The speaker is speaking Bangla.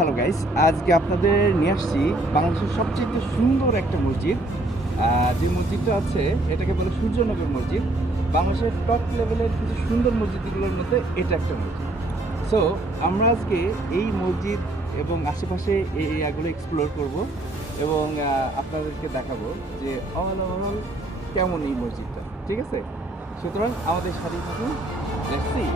হ্যালো গাইস, আজকে আপনাদের নিয়ে আসছি বাংলাদেশের সবচেয়ে সুন্দর একটা মসজিদ। যে মসজিদটা আছে এটাকে বলে সূর্যনগর মসজিদ। বাংলাদেশের টপ লেভেলের কিছু সুন্দর মসজিদগুলোর মধ্যে এটা একটা মসজিদ। সো আমরা আজকে এই মসজিদ এবং আশেপাশে এই এরিয়াগুলো এক্সপ্লোর করব এবং আপনাদেরকে দেখাবো যে ওভারঅল কেমন এই মসজিদটা। ঠিক আছে, সুতরাং আমাদের সাথেই থাকুন। Let's see.